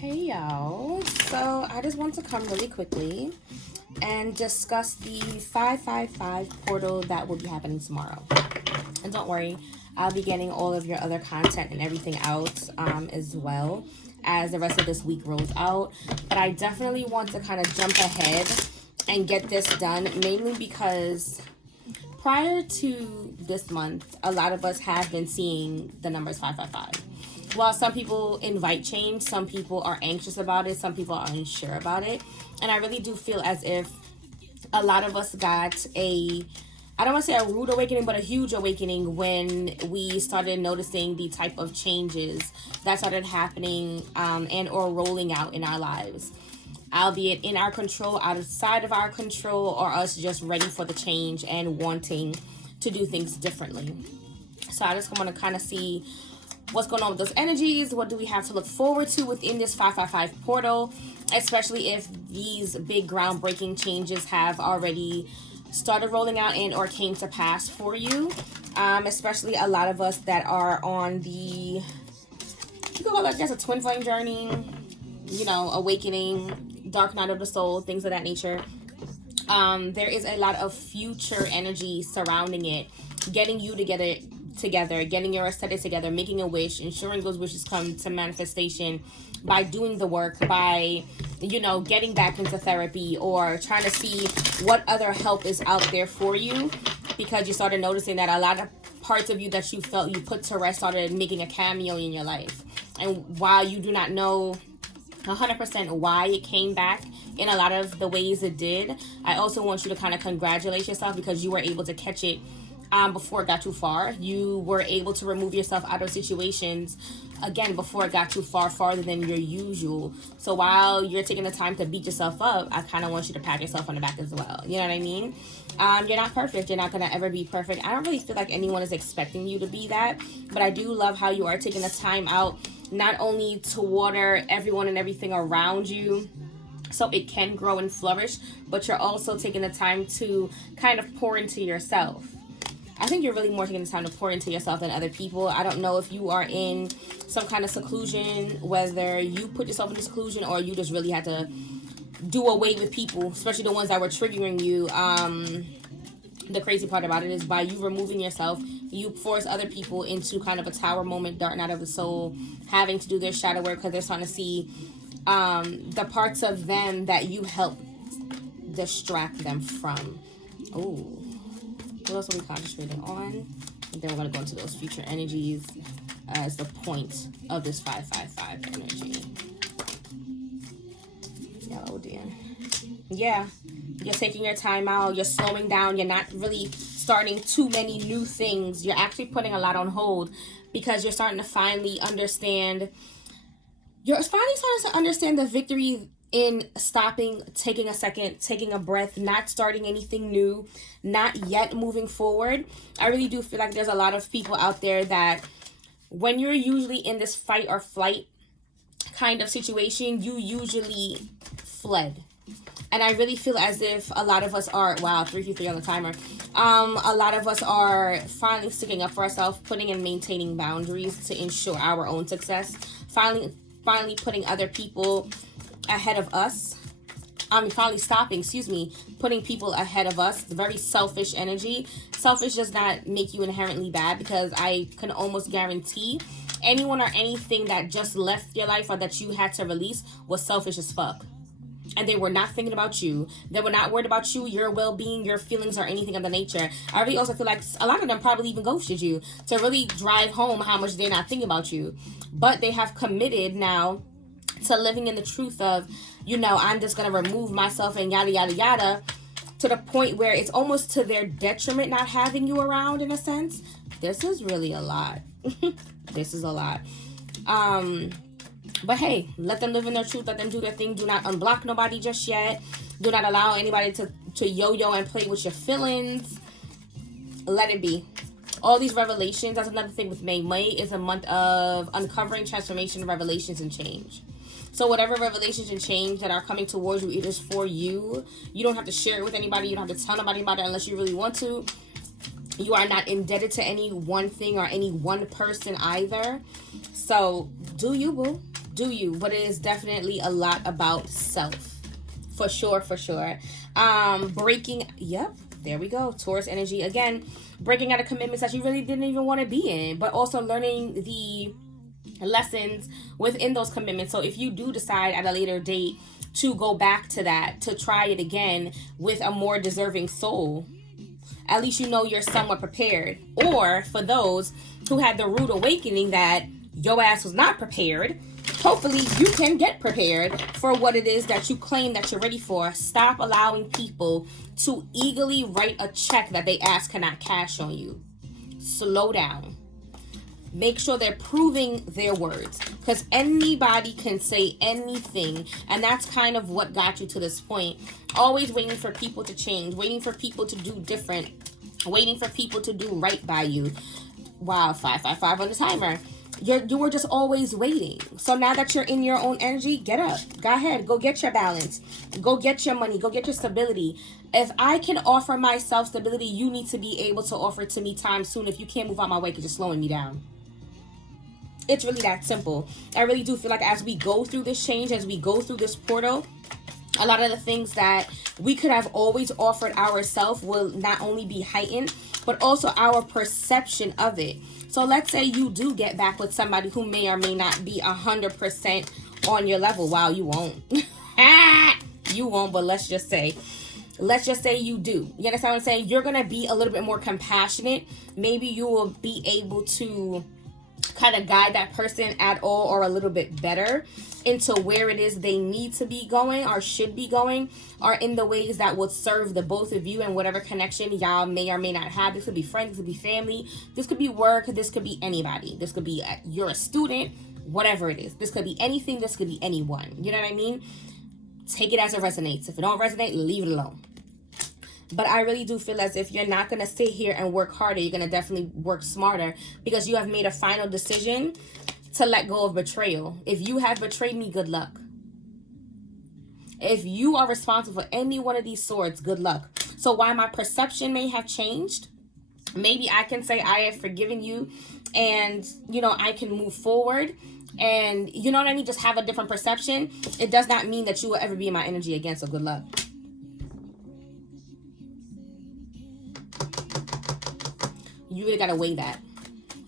Hey y'all. So I just want to come really quickly and discuss the 555 portal that will be happening tomorrow. And don't worry, I'll be getting all of your other content and everything out as well as the rest of this week rolls out. But I definitely want to kind of jump ahead and get this done, mainly because prior to this month, a lot of us have been seeing the numbers 555. While some people invite change, some people are anxious about it, some people are unsure about it. And I really do feel as if a lot of us got I don't want to say a rude awakening, but a huge awakening when we started noticing the type of changes that started happening and or rolling out in our lives. Albeit in our control, outside of our control, or us just ready for the change and wanting to do things differently. So I just want to kind of see what's going on with those energies. What do we have to look forward to within this 555 portal, especially if these big groundbreaking changes have already started rolling out and or came to pass for you. Especially a lot of us that are on the, you could call it, I guess, a twin flame journey, awakening, dark night of the soul, things of that nature. There is a lot of future energy surrounding it, getting you together, getting your aesthetic together, making a wish, ensuring those wishes come to manifestation by doing the work, by getting back into therapy, or trying to see what other help is out there for you, because you started noticing that a lot of parts of you that you felt you put to rest started making a cameo in your life. And while you do not know 100% why it came back in a lot of the ways it did, I also want you to kind of congratulate yourself because you were able to catch it before it got too far. You were able to remove yourself out of situations again before it got too farther than your usual. So while you're taking the time to beat yourself up, I kind of want you to pat yourself on the back as well. You know what I mean? You're not perfect. You're not going to ever be perfect. I don't really feel like anyone is expecting you to be that, but I do love how you are taking the time out not only to water everyone and everything around you so it can grow and flourish, but you're also taking the time to kind of pour into yourself. I think you're really more taking the time to pour into yourself than other people. I don't know if you are in some kind of seclusion, whether you put yourself into seclusion or you just really had to do away with people, especially the ones that were triggering you. The crazy part about it is by you removing yourself, you force other people into kind of a tower moment, dark night of the soul, having to do their shadow work because they're trying to see the parts of them that you help distract them from. Oh. What else are we concentrating on? And then we're going to go into those future energies as the point of this 555 energy. Yellow dear. Yeah, you're taking your time out. You're slowing down. You're not really starting too many new things. You're actually putting a lot on hold because you're starting to finally understand. You're finally starting to understand the victory in stopping, taking a second, taking a breath, not starting anything new, not yet moving forward. I really do feel like there's a lot of people out there that when you're usually in this fight or flight kind of situation, you usually fled. And I really feel as if a lot of us are, wow, 333 on the timer. A lot of us are finally sticking up for ourselves, putting and maintaining boundaries to ensure our own success. Finally putting other people ahead of us. Finally stopping, putting people ahead of us. It's very selfish energy. Selfish does not make you inherently bad, because I can almost guarantee anyone or anything that just left your life or that you had to release was selfish as fuck. And they were not thinking about you. They were not worried about you, your well-being, your feelings, or anything of the nature. I really also feel like a lot of them probably even ghosted you to really drive home how much they're not thinking about you. But they have committed now to living in the truth of, I'm just going to remove myself and yada, yada, yada, to the point where it's almost to their detriment not having you around, in a sense. This is really a lot. This is a lot. But hey, let them live in their truth. Let them do their thing. Do not unblock nobody just yet. Do not allow anybody to yo-yo and play with your feelings. Let it be. All these revelations, that's another thing with May. May is a month of uncovering, transformation, revelations, and change. So whatever revelations and change that are coming towards you, it is for you. You don't have to share it with anybody. You don't have to tell nobody about it unless you really want to. You are not indebted to any one thing or any one person either. So do you, boo. Do you? But it is definitely a lot about self. For sure, for sure. Breaking, yep, there we go. Taurus energy. Again, breaking out of commitments that you really didn't even want to be in, but also learning the lessons within those commitments. So if you do decide at a later date to go back to that, to try it again with a more deserving soul, at least you know you're somewhat prepared. Or for those who had the rude awakening that your ass was not prepared, hopefully you can get prepared for what it is that you claim that you're ready for. Stop allowing people to eagerly write a check that they ask cannot cash on you. Slow down. Make sure they're proving their words, because anybody can say anything, and that's kind of what got you to this point. Always waiting for people to change, waiting for people to do different, waiting for people to do right by you. Wow, 555 on the timer. You were just always waiting. So now that you're in your own energy, get up. Go ahead. Go get your balance. Go get your money. Go get your stability. If I can offer myself stability, you need to be able to offer it to me time soon. If you can't move out my way, because you're slowing me down. It's really that simple. I really do feel like as we go through this change, as we go through this portal, a lot of the things that we could have always offered ourselves will not only be heightened, but also our perception of it. So let's say you do get back with somebody who may or may not be 100% on your level. Wow, you won't. You won't, but let's just say you do. You understand what I'm saying? You're going to be a little bit more compassionate. Maybe you will be able to kind of guide that person at all or a little bit better into where it is they need to be going or should be going, or in the ways that would serve the both of you and whatever connection y'all may or may not have. This could be friends, this could be family, this could be work, this could be anybody. This could be you're a student, whatever it is. This could be anything, this could be anyone. You know what I mean? Take it as it resonates. If it don't resonate, leave it alone. But I really do feel as if you're not going to sit here and work harder. You're going to definitely work smarter, because you have made a final decision to let go of betrayal. If you have betrayed me, good luck. If you are responsible for any one of these swords, good luck. So while my perception may have changed, maybe I can say I have forgiven you, and, you know, I can move forward. And, you know what I mean? Just have a different perception. It does not mean that you will ever be in my energy again, so good luck. You really got to weigh that.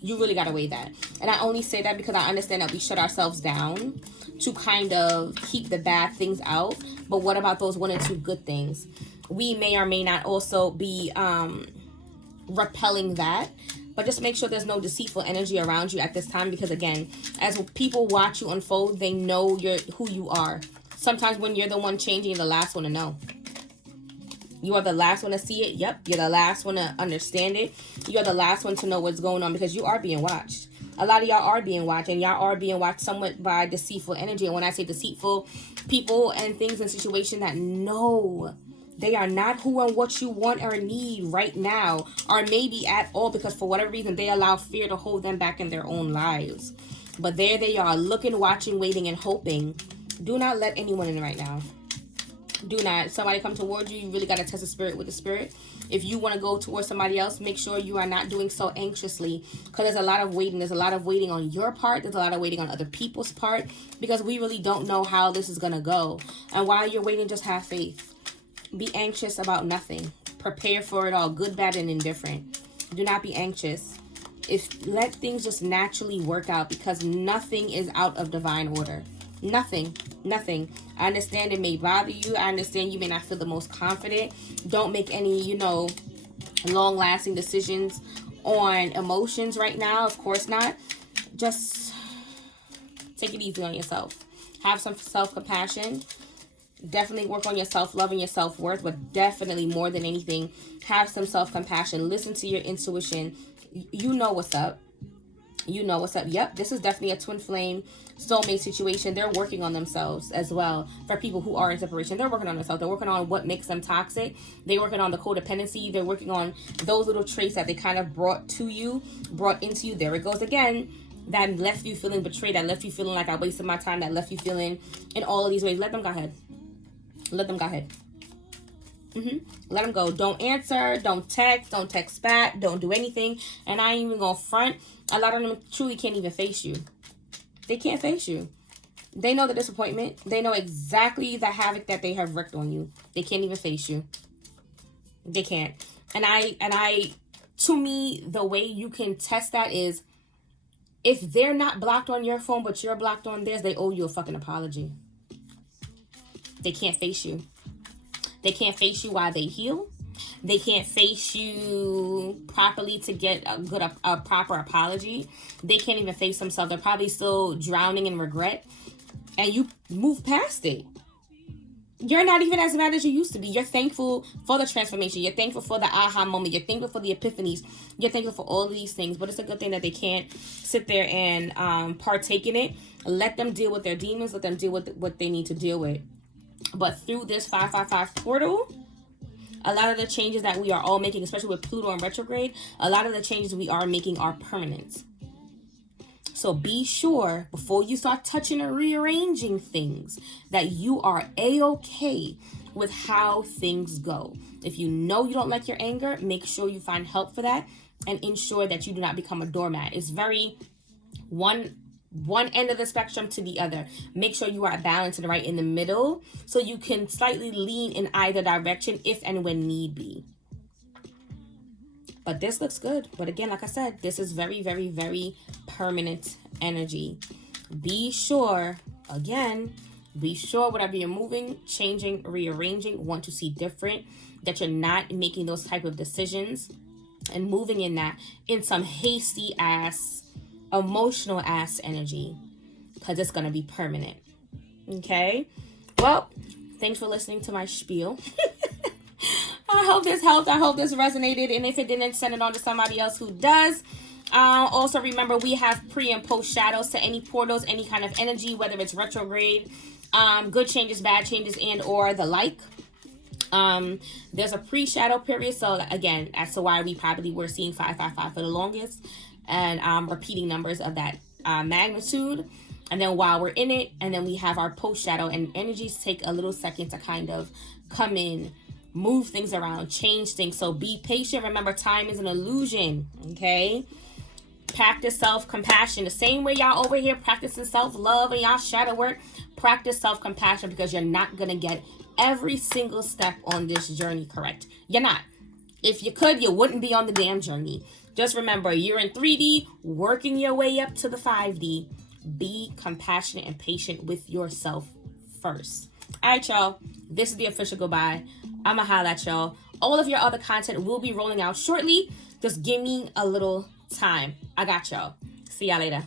You really got to weigh that. And I only say that because I understand that we shut ourselves down to kind of keep the bad things out. But what about those one or two good things? We may or may not also be repelling that. But just make sure there's no deceitful energy around you at this time. Because again, as people watch you unfold, they know who you are. Sometimes when you're the one changing, you're the last one to know. You are the last one to see it. Yep. You're the last one to understand it. You're the last one to know what's going on, because you are being watched. A lot of y'all are being watched, and y'all are being watched somewhat by deceitful energy. And when I say deceitful, people and things and situations that know they are not who and what you want or need right now, or maybe at all, because for whatever reason, they allow fear to hold them back in their own lives. But there they are, looking, watching, waiting, and hoping. Do not let anyone in right now. Do not. Somebody come towards you, you really got to test the spirit with the spirit. If you want to go towards somebody else, make sure you are not doing so anxiously, because there's a lot of waiting. There's a lot of waiting on your part. There's a lot of waiting on other people's part, because we really don't know how this is going to go. And while you're waiting, just have faith. Be anxious about nothing. Prepare for it all, good, bad, and indifferent. Do not be anxious. Let things just naturally work out, because nothing is out of divine order. Nothing. I understand it may bother you. I understand you may not feel the most confident. Don't make any, long-lasting decisions on emotions right now. Of course not. Just take it easy on yourself. Have some self-compassion. Definitely work on your self-love and your self-worth, but definitely more than anything, have some self-compassion. Listen to your intuition. You know what's up. You know what's up. Yep, this is definitely a twin flame soulmate situation. They're working on themselves as well. For people who are in separation, they're working on themselves. They're working on what makes them toxic. They're working on the codependency. They're working on those little traits that they kind of brought into you. There it goes again. That left you feeling betrayed. That left you feeling like I wasted my time. That left you feeling in all of these ways. Let them go ahead. Let them go ahead. Let them go. Don't answer. Don't text back. Don't do anything. And I ain't even gonna front. A lot of them truly can't even face you. They can't face you. They know the disappointment. They know exactly the havoc that they have wreaked on you. They can't even face you. They can't. And I, to me, the way you can test that is if they're not blocked on your phone, but you're blocked on theirs, they owe you a fucking apology. They can't face you. They can't face you while they heal. They can't face you properly to get a proper apology. They can't even face themselves. They're probably still drowning in regret. And you move past it. You're not even as mad as you used to be. You're thankful for the transformation. You're thankful for the aha moment. You're thankful for the epiphanies. You're thankful for all of these things. But it's a good thing that they can't sit there and partake in it. Let them deal with their demons. Let them deal with what they need to deal with. But through this 555 portal, a lot of the changes that we are all making, especially with Pluto and retrograde, a lot of the changes we are making are permanent. So be sure before you start touching or rearranging things that you are A-okay with how things go. If you know you don't like your anger, make sure you find help for that and ensure that you do not become a doormat. It's very one end of the spectrum to the other. Make sure you are balanced and right in the middle so you can slightly lean in either direction if and when need be. But this looks good. But again, like I said, this is very, very, very permanent energy. Be sure, again, whatever you're moving, changing, rearranging, want to see different, that you're not making those type of decisions and moving in some hasty ass, emotional ass energy, because it's going to be permanent. Okay? Well, thanks for listening to my spiel. I hope this helped. I hope this resonated. And if it didn't, send it on to somebody else who does. Also, remember, we have pre and post shadows to any portals, any kind of energy, whether it's retrograde, good changes, bad changes, and or the like. There's a pre-shadow period. So again, as to why we probably were seeing 555 for the longest and repeating numbers of that magnitude. And then while we're in it, and then we have our post-shadow, and energies take a little second to kind of come in, move things around, change things. So be patient. Remember, time is an illusion. Okay? Practice self-compassion. The same way y'all over here practicing self-love and y'all shadow work, practice self-compassion, because you're not going to get every single step on this journey correct. You're not. If you could, you wouldn't be on the damn journey. Just remember, you're in 3D, working your way up to the 5D. Be compassionate and patient with yourself first. All right, y'all. This is the official goodbye. I'ma holla at y'all. All of your other content will be rolling out shortly. Just give me a little time. I got y'all. See y'all later.